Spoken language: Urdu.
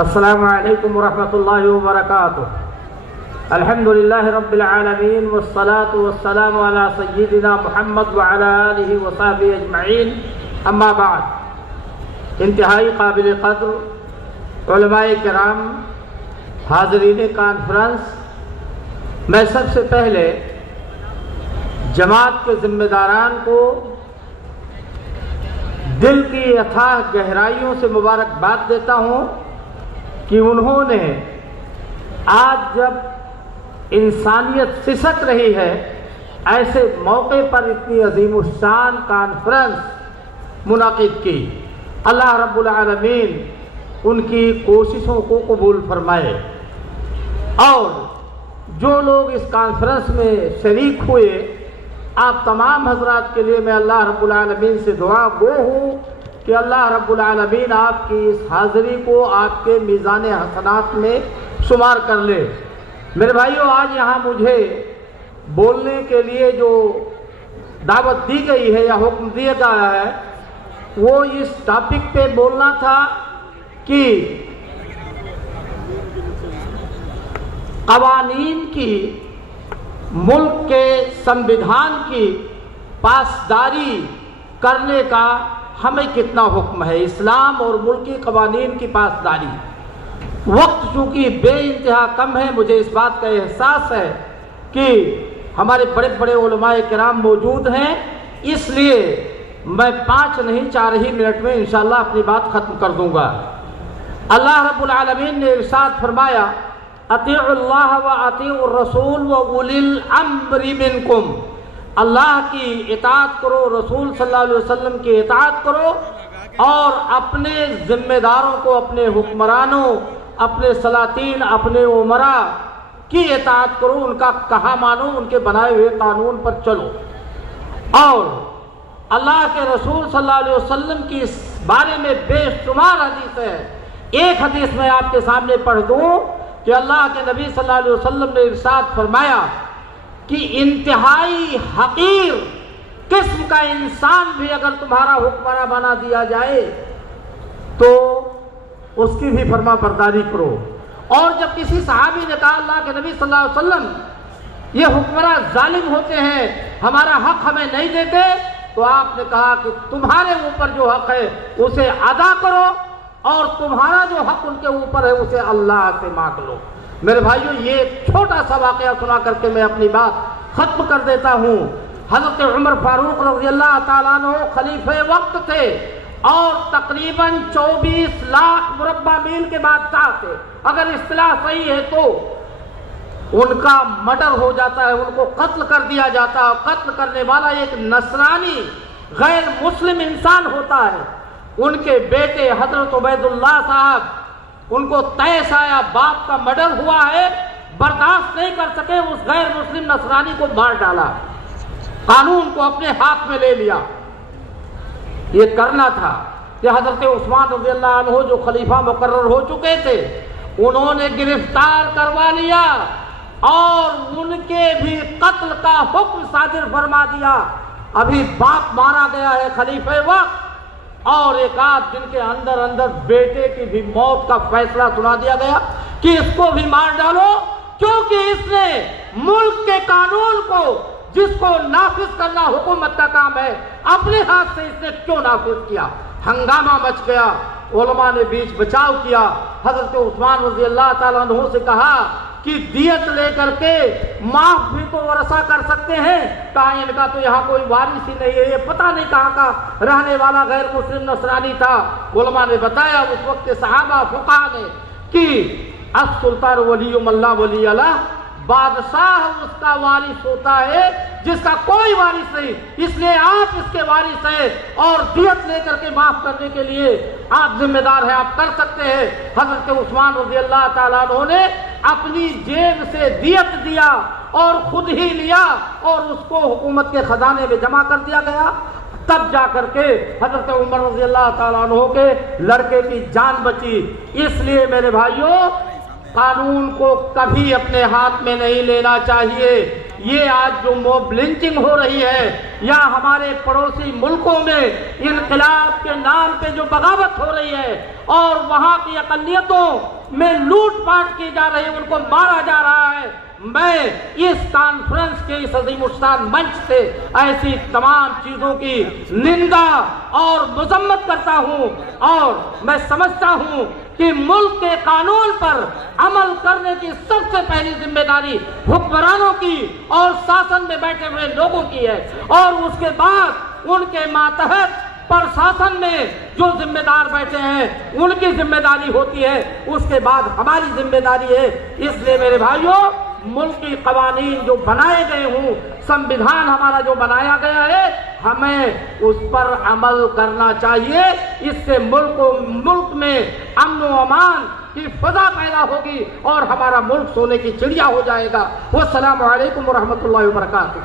السلام علیکم ورحمۃ اللہ وبرکاتہ۔ الحمدللہ رب العالمین والصلاة والسلام علی سیدنا محمد وعلی آلہ وصحبہ اجمعین، اما بعد۔ انتہائی قابل قدر علماء کرام، حاضرین کانفرنس، میں سب سے پہلے جماعت کے ذمہ داران کو دل کی اتھاہ گہرائیوں سے مبارکباد دیتا ہوں کہ انہوں نے آج جب انسانیت سسک رہی ہے، ایسے موقع پر اتنی عظیم الشان کانفرنس منعقد کی۔ اللہ رب العالمین ان کی کوششوں کو قبول فرمائے، اور جو لوگ اس کانفرنس میں شریک ہوئے، آپ تمام حضرات کے لیے میں اللہ رب العالمین سے دعا گو ہوں کہ اللہ رب العالمین آپ کی اس حاضری کو آپ کے میزان حسنات میں شمار کر لے۔ میرے بھائیو، آج یہاں مجھے بولنے کے لیے جو دعوت دی گئی ہے یا حکم دیا گیا ہے، وہ اس ٹاپک پہ بولنا تھا کہ قوانین کی، ملک کے سنویدھان کی پاسداری کرنے کا ہمیں کتنا حکم ہے، اسلام اور ملکی قوانین کی پاسداری۔ وقت چونکہ بے انتہا کم ہے، مجھے اس بات کا احساس ہے کہ ہمارے بڑے بڑے علماء کرام موجود ہیں، اس لیے میں 5 نہیں 4 ہی منٹ میں انشاءاللہ اپنی بات ختم کر دوں گا۔ اللہ رب العالمین نے ارشاد فرمایا، اطیعوا اللہ و اطیعوا الرسول و اولی الامر منکم۔ اللہ کی اطاعت کرو، رسول صلی اللہ علیہ وسلم کی اطاعت کرو، اور اپنے ذمہ داروں کو، اپنے حکمرانوں، اپنے سلاطین، اپنے امراء کی اطاعت کرو، ان کا کہا مانو، ان کے بنائے ہوئے قانون پر چلو۔ اور اللہ کے رسول صلی اللہ علیہ وسلم کی اس بارے میں بے شمار حدیث ہے۔ ایک حدیث میں آپ کے سامنے پڑھ دوں کہ اللہ کے نبی صلی اللہ علیہ وسلم نے ارشاد فرمایا کہ انتہائی حقیر قسم کا انسان بھی اگر تمہارا حکمراں بنا دیا جائے تو اس کی بھی فرما برداری کرو۔ اور جب کسی صحابی نے کہا اللہ کے نبی صلی اللہ علیہ وسلم یہ حکمراں ظالم ہوتے ہیں، ہمارا حق ہمیں نہیں دیتے، تو آپ نے کہا کہ تمہارے اوپر جو حق ہے اسے ادا کرو، اور تمہارا جو حق ان کے اوپر ہے اسے اللہ سے مانگ لو۔ میرے بھائیو، یہ ایک چھوٹا سا واقعہ سنا کر کے میں اپنی بات ختم کر دیتا ہوں۔ حضرت عمر فاروق رضی اللہ تعالیٰ عنہ خلیفہ وقت تھے، اور تقریباً 24 لاکھ مربع میل کے بادشاہ تھے۔ اگر اصطلاح صحیح ہے تو ان کا مرڈر ہو جاتا ہے، ان کو قتل کر دیا جاتا ہے۔ قتل کرنے والا ایک نصرانی غیر مسلم انسان ہوتا ہے۔ ان کے بیٹے حضرت عبید اللہ صاحب، ان کو تیس آیا، باپ کا مرڈر ہوا ہے، برداشت نہیں کر سکے، اس غیر مسلم نصرانی کو مار ڈالا، قانون کو اپنے ہاتھ میں لے لیا۔ یہ کرنا تھا کہ حضرت عثمان رضی اللہ عنہ جو خلیفہ مقرر ہو چکے تھے، انہوں نے گرفتار کروا لیا اور ان کے بھی قتل کا حکم صادر فرما دیا۔ ابھی باپ مارا گیا ہے خلیفہ وقت، اور ایک آدھ دن کے اندر اندر بیٹے کی بھی موت کا فیصلہ سنا دیا گیا کہ اس کو بھی مار ڈالو، کیونکہ اس نے ملک کے قانون کو، جس کو نافذ کرنا حکومت کا کام ہے، اپنے ہاتھ سے اس نے کیوں نافذ کیا۔ ہنگامہ مچ گیا، علماء نے بیچ بچاؤ کیا۔ حضرت عثمان رضی اللہ تعالیٰ عنہ سے کہا کہ دیت لے کر کے معاف بھی تو ورثہ کر سکتے ہیں۔ کہا ان کا تو یہاں کوئی وارث ہی نہیں ہے، یہ پتہ نہیں کہاں کا رہنے والا غیر مسلم نصرانی تھا۔ علماء نے بتایا اس وقت کے صحابہ فقہاء نے کہ السلطان ولی من لا ولی لہ، بادشاہ اس کا وارث ہوتا ہے جس کا کوئی وارث نہیں، اس لیے آپ اس کے وارث ہیں، اور دیت لے کر کے معاف کرنے کے لیے آپ ذمہ دار ہیں، آپ کر سکتے ہیں۔ حضرت عثمان رضی اللہ تعالیٰ عنہ نے اپنی جیب سے دیت دیا اور خود ہی لیا، اور اس کو حکومت کے خزانے میں جمع کر دیا گیا۔ تب جا کر کے حضرت عمر رضی اللہ تعالیٰ عنہ کے لڑکے کی جان بچی۔ اس لیے میرے بھائیوں، قانون کو کبھی اپنے ہاتھ میں نہیں لینا چاہیے۔ یہ آج جو موب لنچنگ ہو رہی ہے، یا ہمارے پڑوسی ملکوں میں انقلاب کے نام پہ جو بغاوت ہو رہی ہے اور وہاں کی اقلیتوں میں لوٹ پاٹ کی جا رہی ہے، ان کو مارا جا رہا ہے، میں اس کانفرنس کے اس عظیم الشان منچ سے ایسی تمام چیزوں کی نندا اور مذمت کرتا ہوں، اور میں سمجھتا ہوں کہ ملک کے قانون پر عمل کرنے کی سب سے پہلی ذمہ داری حکمرانوں کی اور شاسن میں بیٹھے ہوئے لوگوں کی ہے، اور اس کے بعد ان کے ماتحت پرشاسن میں جو ذمہ دار بیٹھے ہیں ان کی ذمہ داری ہوتی ہے، اس کے بعد ہماری ذمہ داری ہے۔ اس لیے میرے بھائیوں، ملکی قوانین جو بنائے گئے ہوں، سمویدھان ہمارا جو بنایا گیا ہے، ہمیں اس پر عمل کرنا چاہیے۔ اس سے ملک میں امن و امان کی فضا پیدا ہوگی اور ہمارا ملک سونے کی چڑیا ہو جائے گا۔ والسلام علیکم ورحمۃ اللہ وبرکاتہ۔